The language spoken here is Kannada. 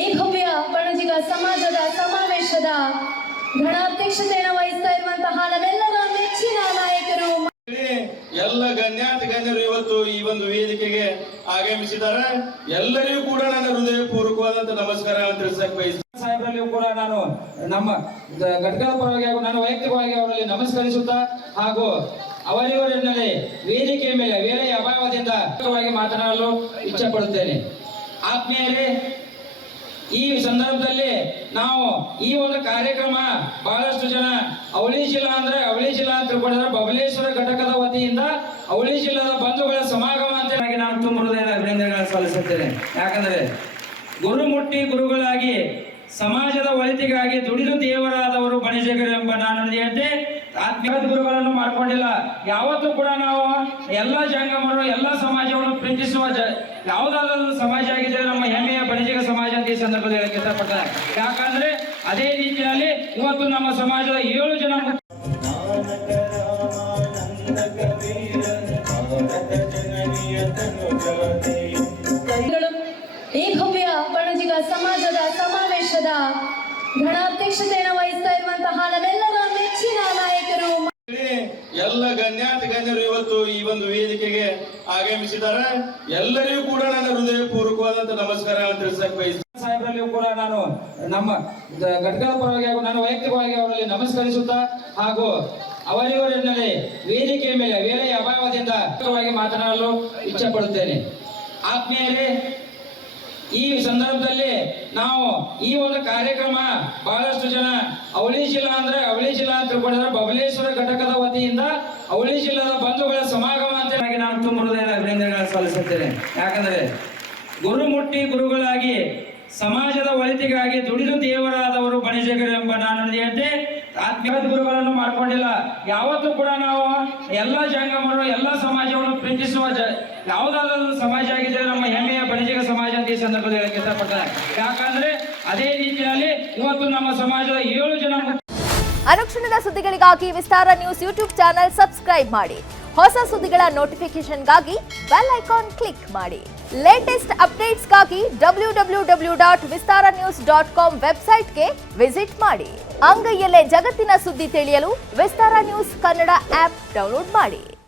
ಏಕಭ್ಯ ಪಣಜಿಗ ಸಮಾಜದ ಸಮಾವೇಶದ ಗಣಾಧ್ಯಕ್ಷತೆಯನ್ನು ವಹಿಸ್ತಾ ಇರುವಂತಹ ನಮ್ಮೆಲ್ಲರ ಮೆಚ್ಚಿನ ನಾಯಕರು ಎಲ್ಲ ಗಣ್ಯಾತ ಗಣ್ಯರು ಇವತ್ತು ಈ ಒಂದು ವೇದಿಕೆಗೆ ಆಗಮಿಸಿದ್ದಾರೆ. ಎಲ್ಲರಿಗೂ ಕೂಡ ನನ್ನ ಹೃದಯ ಪೂರ್ವಕವಾದಂತ ನಮಸ್ಕಾರ ಅಂತ ತಿಳಿಸಕ್ ಬಯಸ್ತೀನಿ. ಸಾಹೇಬರಲ್ಲಿಯೂ ಕೂಡ ನಾನು ನಮ್ಮ ಘಟಕದ ಪರವಾಗಿ ಹಾಗೂ ನಾನು ವೈಯಕ್ತಿಕವಾಗಿ ಅವರಲ್ಲಿ ನಮಸ್ಕರಿಸುತ್ತಾ ಹಾಗೂ ಅವರಿವರಲ್ಲಿ ವೇದಿಕೆಯ ಮೇಲೆ ವೇಳೆಯ ಅಭಾವದಿಂದ ಮಾತನಾಡಲು ಇಚ್ಛೆ ಪಡುತ್ತೇನೆ ಆತ್ಮೀಯರೇ, ಈ ಸಂದರ್ಭದಲ್ಲಿ ನಾವು ಈ ಒಂದು ಕಾರ್ಯಕ್ರಮ ಬಹಳಷ್ಟು ಜನ ಅವಳಿ ಜಿಲ್ಲಾ ಅಂದ್ರೆ ಅವಳಿ ಜಿಲ್ಲಾ ಅಂತ ತಿಳ್ಕೊಂಡಿದ್ರೆ ಬಬಲೇಶ್ವರ ಘಟಕದ ವತಿಯಿಂದ ಅವಳಿ ಜಿಲ್ಲಾದ ಬಂಧುಗಳ ಸಮಾಗಮ ಅಂತ ನಾನು ತುಂಬ ಹೃದಯದ ಅಭಿನಂದನೆಗಳನ್ನು ಸಲ್ಲಿಸುತ್ತೇನೆ. ಯಾಕಂದ್ರೆ ಗುರುಮುಟ್ಟಿ ಗುರುಗಳಾಗಿ ಸಮಾಜದ ಒಳಿತಿಗಾಗಿ ದುಡಿದು ದೇವರಾದವರು ಬಣಿಜಗರು ಎಂಬ ನಾನು ಆತ್ಮೀಯ ಗುರುಗಳನ್ನು ಮಾಡ್ಕೊಂಡಿಲ್ಲ. ಯಾವತ್ತೂ ಕೂಡ ನಾವು ಎಲ್ಲ ಜಂಗಮರು ಎಲ್ಲ ಸಮಾಜವನ್ನು ಪ್ರೀತಿಸುವ ಜ ಯಾವುದಾದ್ರೂ ಸಮಾಜ ಆಗಿದ್ರೆ ನಮ್ಮ ಹೆಮ್ಮೆಯ ಬಣಜಿಗ ಸಮಾಜ ಅಂತ ಈ ಸಂದರ್ಭದಲ್ಲಿ ಹೇಳಕ್ಕೆ ಇಷ್ಟಪಡ್ತಾರೆ ಯಾಕಂದ್ರೆ ಅದೇ ರೀತಿಯಲ್ಲಿ ಇವತ್ತು ನಮ್ಮ ಸಮಾಜದ ಏಳು ಜನ ಈ ಭವ್ಯ ಬಣಜಿಗ ಸಮಾಜದ ಸಮಾವೇಶದ ಗಣಾಧ್ಯಕ್ಷತೆಯನ್ನು ವಹಿಸ್ತಾ ಇರುವಂತಹ ನಮ್ಮೆಲ್ಲರ ಎಲ್ಲ ಗಣ್ಯಾತಿ ಇವತ್ತು ಈ ಒಂದು ವೇದಿಕೆಗೆ ಆಗಮಿಸಿದ್ದಾರೆ. ಎಲ್ಲರಿಗೂ ಕೂಡ ನನ್ನ ಹೃದಯ ಹೃದಯಪೂರ್ವಕವಾದಂತ ನಮಸ್ಕಾರ ತಿಳಿಸಕ್ ಸಾಹೇಬರಲ್ಲಿಯೂ ಕೂಡ ನಾನು ನಮ್ಮ ಘಟಕದ ಪರವಾಗಿ ಹಾಗೂ ನಾನು ವೈಯಕ್ತಿಕವಾಗಿ ಅವರಲ್ಲಿ ನಮಸ್ಕರಿಸುತ್ತಾ ಹಾಗೂ ಅವರಿವರಲ್ಲಿ ವೇದಿಕೆಯ ಮೇಲೆ, ವೇಳೆಯ ಅಭಾವದಿಂದ ಮಾತನಾಡಲು ಇಚ್ಛೆ ಪಡುತ್ತೇನೆ ಆತ್ಮೀಯರೇ ಈ ಸಂದರ್ಭದಲ್ಲಿ ನಾವು ಈ ಒಂದು ಕಾರ್ಯಕ್ರಮ ಬಹಳಷ್ಟು ಜನ ಅವಳಿ ಜಿಲ್ಲಾ ಅಂದ್ರೆ ಅವಳಿ ಜಿಲ್ಲಾ ಅಂತ ತಿಳ್ಕೊಂಡಿದ್ರೆ ಬಬಲೇಶ್ವರ ಘಟಕದ ವತಿಯಿಂದ ಅವಳಿ ಜಿಲ್ಲಾದ ಬಂಧುಗಳ ಸಮಾಗಮ ಅಂತ ನಾನು ತುಂಬ ಹೃದಯದ ಅಭಿನಂದನೆಗಳನ್ನು ಸಲ್ಲಿಸುತ್ತೇನೆ. ಯಾಕಂದ್ರೆ ಗುರುಮುಟ್ಟಿ ಗುರುಗಳಾಗಿ ಸಮಾಜದ ಒಳಿತಿಗಾಗಿ ದುಡಿದು ದೇವರಾದವರು ಬಣಿಜಗರು ಎಂಬ ನಾನು ಹೇಳ್ತೇನೆ ಆತ್ಮೀಯ ಗುರುಗಳನ್ನು ಮಾಡ್ಕೊಂಡಿಲ್ಲ. ಯಾವತ್ತೂ ಕೂಡ ನಾವು ಎಲ್ಲ ಜಂಗಮರು ಎಲ್ಲ ಸಮಾಜವನ್ನು ಪ್ರೀತಿಸುವ ಯಾವುದಾದ್ರೂ ಸಮಾಜ ಆಗಿದ್ರೆ ನಮ್ಮ ಹೆಮ್ಮೆಯ ಸಮಾಜ ಈ ಸಂದರ್ಭದಲ್ಲಿ ಹೇಳಕ್ಕೆ ಇಷ್ಟಪಡ್ತಾರೆ. ಯಾಕಂದ್ರೆ ಅದೇ ರೀತಿಯಲ್ಲಿ ಇವತ್ತು ನಮ್ಮ ಸಮಾಜದ ಏಳು ಜನ ಮುಖ್ಯ ಅನುಕ್ಷಣದ ಸುದ್ದಿಗಳಿಗಾಗಿ Vistara news YouTube channel subscribe ಮಾಡಿ. ಹೊಸ ಸುದ್ದಿಗಳ ನೋಟಿಫಿಕೇಶನ್ಗಾಗಿ ಬೆಲ್ ಐಕಾನ್ ಕ್ಲಿಕ್ ಮಾಡಿ. Latest ಅಪ್ಡೇಟ್ಸ್ಗಾಗಿ W W W dot Vistara news dot com ವೆಬ್ಸೈಟ್ಗೆ ವಿಸಿಟ್ ಮಾಡಿ. ಅಂಗೈಯಲ್ಲೇ ಜಗತ್ತಿನ ಸುದ್ದಿ ತಿಳಿಯಲು Vistara news Kannada app download ಮಾಡಿ.